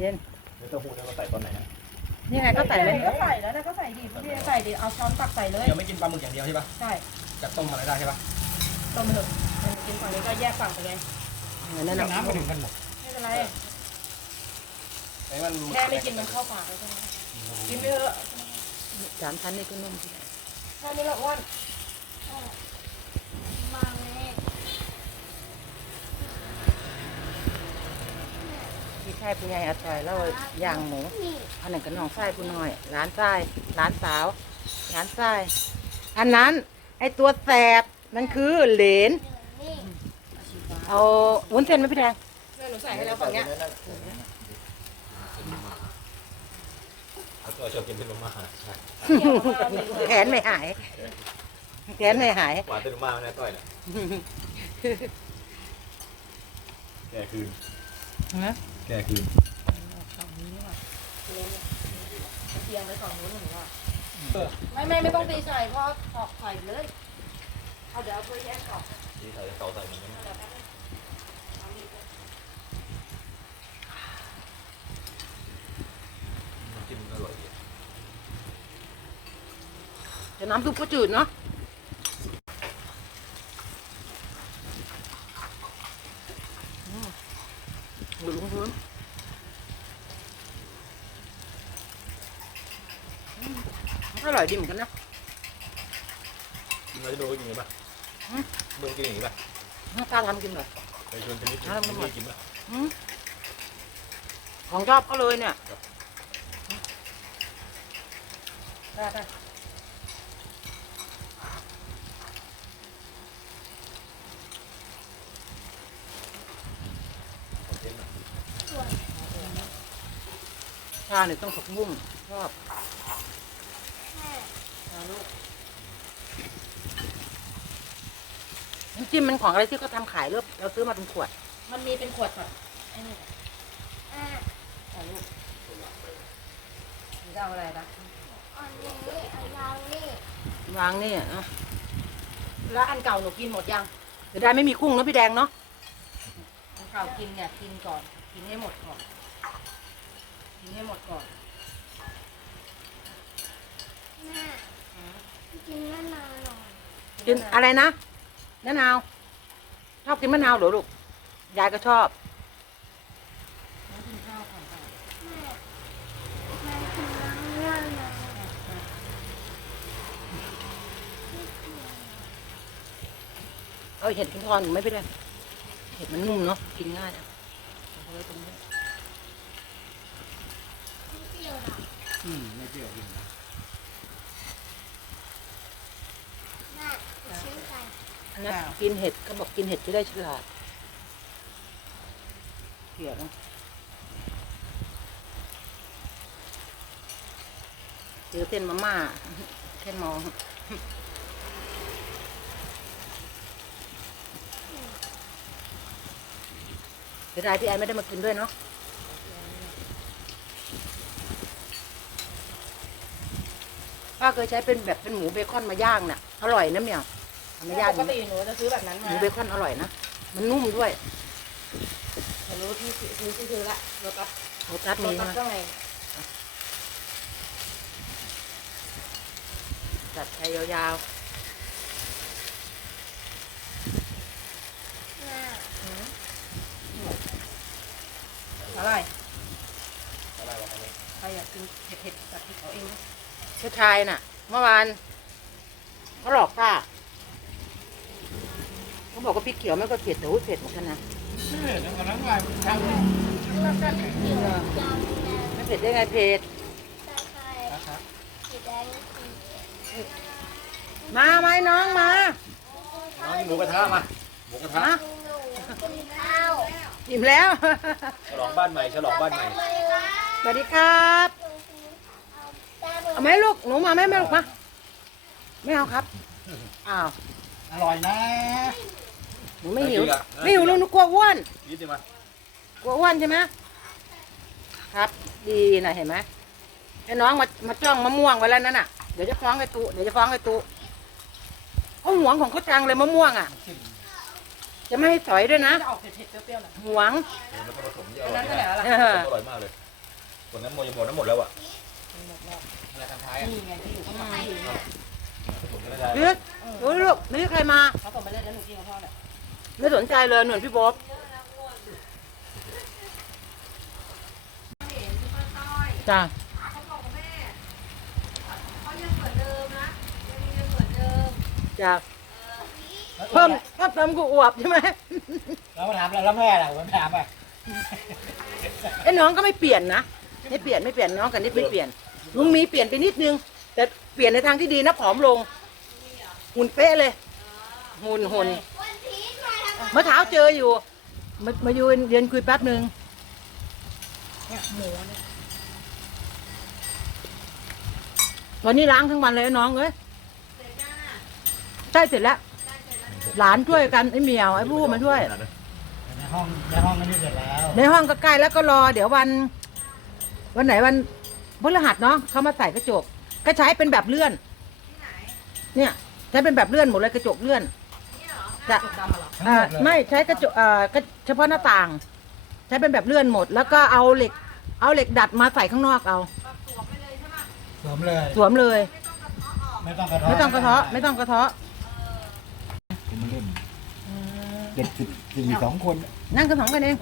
เย็นเนื้อเต้าหู้เนี่ยเราใส่ตอนไหนนะนี่ไงก็ใส่เลยก็ใส่แล้วนะก็ใส่ดิพี่ใส่ดิเอาช้อนตักใส่เลยเดี๋ยวไม่กินปลาหมึกอย่างเดียวใช่ปะใช่จะต้มอะไรได้ใช่ปะต้มไปเถอะเดี๋ยวกินฝั่งนี้ก็แยกฝั่งไปเลยเหมือนนั่นน่ะน้ำมาถึงกันหมดไม่เป็นไรไอ้มันแค่ไม่กินมันเข้าปากเลยใช่ไหมกินไปเถอะสามชั้นนี่ก็นุ่มแค่นี้แหละอ้วน ชายผู้ใหญ่อาต่อยแล้วย่างหมูอันนั้นก็น้องชายผู้น้อยร้านชายร้านสาวร้านชาย อันนั้นไอตัวแสบมันคือเหรนเอาวุ้นเส้นไหมพี่แดงแม่หนูใส่ให้แล้วฝั่งเนี้ยเขาชอบกินเป็นลมมาแขนไม่หายแขนไม่หายหวานเป็นลมมาแน่ต้อยเนี่ยแกคืนนะ แกคืนฝั่งนี้นี่หว่าเตียงไว้ฝั่งนู้นหนูว่าไม่ไม่ไม่ต้องตีใส่เพราะตอกใส่เลยเอาเดี๋ยวเอาถ้วยแยกออกที่ใส่เตาใส่เหมือนกันน้ำจิ้มอร่อยดีแต่น้ำซุปก็จืดเนาะอืมหลุมพื้นอืมอ ร่อยดีเหมือนกันนะกินแล้วจะดูกินยังไงปะอืมดูกินอย่างนี้ปะกล้าทำกินเลยไปชวนชนิดเอาแล้วมันหมดกินปะอืมของชอบเขาเลยเนี่ยได้ได้คอนเทนต์อะชาเนี่ยต้องผักบุ้งชอบ น้ำจิ้มมันของอะไรที่เขาทำขายเลือเราซื้อมาเป็นขวด มันมีเป็นขวดก่อนไอ้นี่อ่าลูกหนูจะเอาอะไรนะวางนี่อะแล้วอันเก่าหนูกินหมดยังเดี๋ยวได้ไม่มีกุ้งเนอะพี่แดงเนาะอันเก่ากินเนี่ยกินก่อน กินให้หมดก่อน กินให้หมดก่อน กินมะนาวหน่อยกินอะไรนะมะนาวชอบกินมะนาวเหรอลูกยายก็ชอบกินข้าวก่อนค่ะแม่แม่กินมะนาวหน่อยเอาเห็ดกินทอนไม่เป็นไรเห็ดมันนุ่มเนาะกินง่ายอะเอาไว้ตรงนี้ไม่เปรี้ยวหรอกอืมไม่เปรี้ยวกินนะ แม่ไปซื้อไก่ อั นนั้นกินเห็ดเขาบอกกินเห็ดจะได้ฉลาดเกลียดนะเจอเส้นมาม่าแค่มองเสียดายพี่แอนไม่ได้มากินด้วยเนาะป้าเคยใช้เป็นแบบเป็นหมูเบคอนมาย่างน่ะ อร่อยนะเมียว ทำมาย่างปกติหนูจะซื้อแบบนั้นหมามูเบคอนอร่อยนะ มันนุ่มด้วยหนูรู้ที่ซื้อที่ซื้อละรถตัดโรตัสรมีถตัดนะก็ไงจัดไปยาวแม่อะไรอะไรวะอันนี้ใครอยากกินเผ็ดๆจัดให้เขาเองนะๆผู้ชายน่ะ เมื่อวานเขาหลอกป้า เขาบอกว่าพริกเขียวไม่ก็เผ็ดแต่ว่าเผ็ดเหมือนกันนะแล้วก็ไม่เปรี้ยวจำแดงไม่เผ็ดได้ไงเผ็ดตะไคร้สีแดงสีมาไหมน้องมาน้องกินหมูกระทะมาหมูกระทะมาหนูกินข้าวอิ่มแล้ว ฉลองบ้านใหม่ฉลองบ้านใหม่ไปวะสวัสดีครับตาเอาไหมลูกหนูมาไหมแม่ลูกมาไม่เอาครับอ้าวอร่อยนะ หนูไม่หิวน่ากินอะไม่หิวลูกหนูกลัวอ้วนยิดดิมากลัวอ้วนใช่ไหมครับ ดีนะเห็นไหมไอ้น้องมามาจ้องมะม่วงไว้แล้วนั่นน่ะเดี๋ยวจะฟ้องไอ้ตุเดี๋ยวจะฟ้องไอ้ตุเขาหวงของเขาจังเลยมะม่วงอะ จะไม่ให้สอยด้วยนะจะออกเผ็ดๆเปรี้ยวๆหน่อยหวงแล้วก็ผสมที่ออันร่อนั้ยนก็ไหนละเอออร่อยมากเลยหมดน้ำหมดจะหมดน้ำหมดแล้วอะหมดแล้วอะไรทางท้ายอะนี่ไงที่อยู่ข้างในนี่เนี่ยหมดก็ไม่ได้เลือดโอ้ยลูกนี่ใครมาเขาส่งไปเลยแล้วหนูกินกับพ่อเนี่ย ไม่สนใจเลยหนุนพี่บ๊อบจ้าเขาบอกกับแม่เขายังเหมือนเดิมนะยังยังเหมือนเดิมจ้าเพิ่มเพิ่มเติมกูอวบใช่ไหมแล้วมาถามแล้วแล้วแม่ล่ะผมถามอะไอ้น้องก็ไม่เปลี่ยนนะไม่เปลี่ยนไม่เปลี่ยนน้องกันนิดไม่เปลี่ยนลุงมีเปลี่ยนไปนิดนึง แต่เปลี่ยนในทางที่ดีนะผอมลงหุ่นเป๊ะเลยหุ่นหุ่น เมื่อเช้าเจออยู่ มามายืนเรียนคุยแป๊บหนึ่งเนี่ยหมูเนี่ยวันนี้ล้างทั้งวันเลยไอ้น้องเอ้ยใช่เสร็จแล้ว หลานช่วยกันไอ้เหมียวไอ้ผู้มาช่วย ในห้องในห้องนี่เสร็จแล้วในห้องก็ใกล้แล้วก็รอ เดี๋ยววัน วันไหนวันพฤหัสเนาะเขามาใส่กระจก ก็ใช้เป็นแบบเลื่อนเนี่ยใช้เป็นแบบเลื่อนหมดเลยกระจกเลื่อน จะจดำมาเหรออ่าไม่ใช้กระจกเอ่อก็เฉพาะหน้าต่าง ใช้เป็นแบบเลื่อนหมด แล้วก็เอาเหล็ก เอาเหล็กดัดมาใส่ข้างนอกเอา สวมเลย สวมเลย ไม่ต้องกระเทาะไม่ต้องกระเทาะ ไม่ต้องกระเทาะมาเล่นเจ็ดสิบสี่สองคนนั่งกันสองกันเอง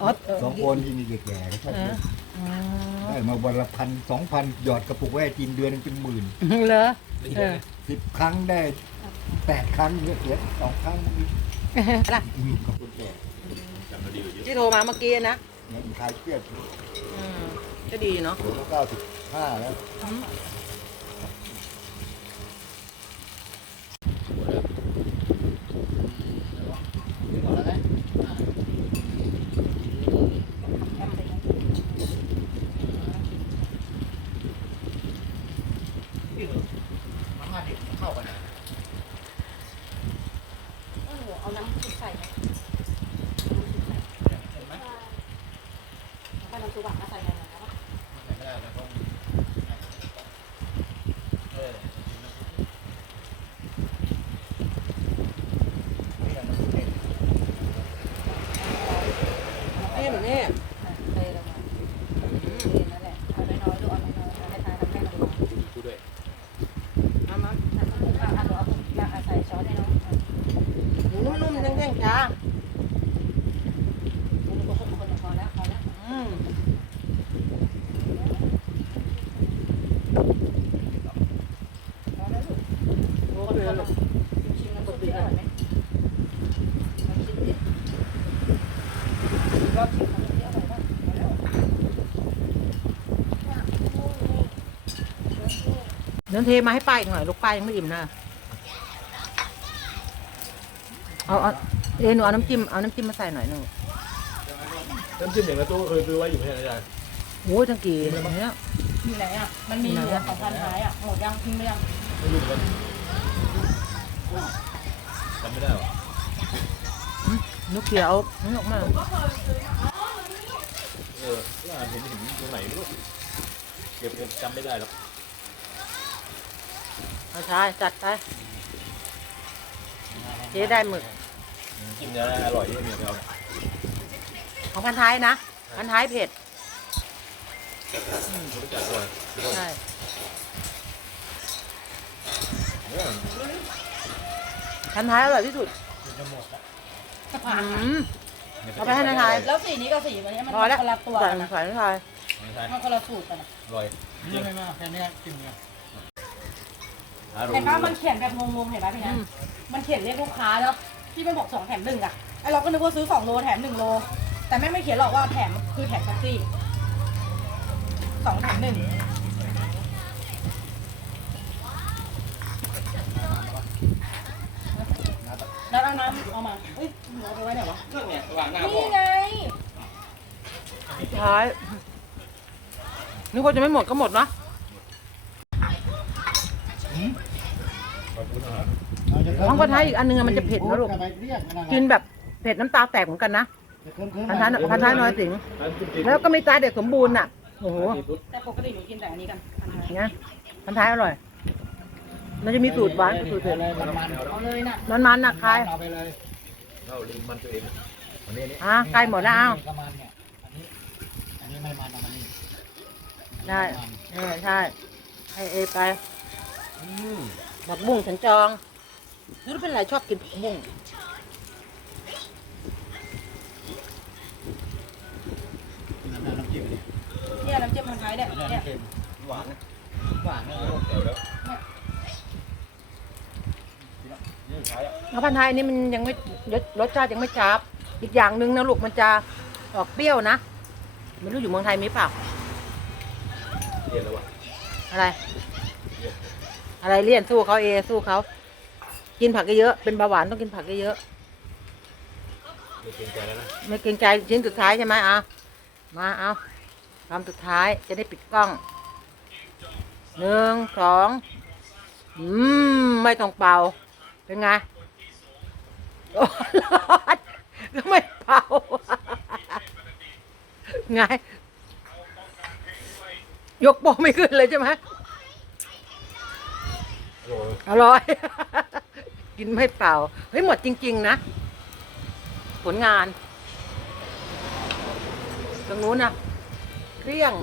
อ๋อเออสองคนที่มีแก่ๆก็ชอบเอเล่อนอ๋อได้มาวันละพันสองพันหยอดกระปุกไว้ให้กินเดือนหนึงเป็นหมื่นเหรอเออสิบครั้งได้ แปดครั้งเนี่ยเสียสองครั้งล่ะอืมขอบคุณแก่ที่โทรมาเมื่อกี้นะเนี่ยมันคลายเครียดอืมก็ดีเนาะโหเก้าสิบห้าแล้ว หมดแล้วนะ แอมไปนะ ที่เหลือมาม่าดิบเข้ากันนะ เออเอาน้ำซุปใส่ไหม เห็นไหม ถ้าน้ำซุปอะเอาใส่ในนั้นแล้ว ไม่ได้นะเพราะเออนี่แหละมันเด็ด นี่แบบนี้ เทลงมาเทนั่นแหละเอาน้อยๆดูเอาน้อยๆเอาให้ทานทำให้มันร้อน กูด้วย มามา อะอะอะหนูเอาอะอะใส่ช้อนให้น้องอะ หมูนุ่มๆแท่งๆจ้า หนูก็คนคนพอแล้วพอแล้ว อืมโอเคลูก ชิมน้ำซุปที่อร่อยไหมลองชิมดิรอบชิมน้ำซุปที่อร่อยป่ะพอแล้ว เดินเทมาให้ป้าอีกหน่อยลูกป้ายังไม่อิ่มนะเอาเอาเอยหนูเอาน้ำจิ้มเอาน้ำจิ้มมาใส่หน่อยหนึงน้ำจิ้มอย่างละตู้เคยซื้อไว้อยู่ไม่ใช่ไหมอาจารย์โอ้ยจังกี่เนี่ยมีไหนอะ มันมีอยู่อะของพันท้ายอะหมดยังทิ้งไปยังไม่รู้เหมือนกันจำไม่ได้หรอนุกเขียวนี่ออกมาเออว่าเห็นเห็นตรงไหนไม่รู้เก็บจำไม่ได้หรอก เอาชายจัดไป เจ๊ได้หมึก กินเนื้ออร่อยที่เนี่ยไปเอาของพันท้ายนะ พันท้ายเผ็ด รู้จักด้วยใช่ พันท้ายอร่อยที่สุดจะหมดละอืมเอาไปให้นายทายแล้วสีนี้กับสีวันนี้มันพอแล้วคนละตัวใส่กันนะใส่พันท้ายไม่ใช่มันคนละสูตรกันอะอร่อยจริงไม่มากแค่นี้กินไงอร่อย เห็นปะมันเขียนแบบงงๆเห็นปะพี่นะมันเขียนเรียกลูกค้าเนาะที่มันบอกสองแถมหนึ่งอะไอเราก็นึกว่าซื้อสองโลแถมหนึ่งโล แต่แม่งไม่เขียนหรอกว่าแถมคือแถมแท็กซี่สองแถมหนึ่งแล้วเอาน้ำเอามาเอ้ยหนูเอาไปไว้ไหนวะนั่นไงวางหน้าพ่อนี่ไงท้ายนึกว่าจะไม่หมดก็หมดนะ ขอบคุณนะครับของพันท้ายอีกอันนึงอะมันจะเผ็ดนะลูก กินแบบเผ็ดน้ำตาแตกเหมือนกันนะพันท้ายพันท้ายน้อยสิงแล้วก็มีตาเด็กสมบูรณ์อะโอ้โหแต่ปกติหนูกินแต่อันนี้กันอันท้ายเนี่ยพันท้ายอร่อย มันจะมีสูตรหวานกับสูตรเผ็ดเอาเลยน่ะมันมันๆนะคายเอาไปเลยเราลืมมันตัวเองอันนี้นี่อะใกล้หมดแล้วเอาประมาณเนี่ยอันนี้อันนี้ไม่มันเอามานี่ใช่เออใช่ให้เอไปอืม ผักบุ้งฉันจองนี่เป็นไรชอบกินผักบุ้งน้ำน้ำจิ้มเนี่ยเนี่ยน้ำจิ้มพันท้ายเนี่ยเนี่ยเค็มหวานนะหวานนะเดี๋ยวแล้วนี่ขายอะแล้วพันไทยนี่มันยังไม่รสชาติยังไม่จับอีกอย่างหนึ่งนะลูกมันจะออกเปรี้ยวนะไม่รู้อยู่เมืองไทยมีเปล่าเรียนแล้ววะอะไร อะไรเลี่ยนสู้เขาเอสู้เขากินผักเยอะๆเป็นเบาหวานต้องกินผักเยอะไม่เกรงใจแล้วนะๆไม่เกรงใจชิ้นสุดท้ายใช่ไหมเอามาเอาคำสุดท้ายจะได้ปิดกล้องหนึ่งสองอืมไม่ต้องเป่าเป็นไงโอ้ร้อนก็ไม่เป่าไงยกโป้ไม่ขึ้นเลยใช่ไหมโอร่อย กินไม่เปล่า เฮ้ยหมดจริง ๆ นะ ผลงาน ตรงนู้นนะเกลี้ยง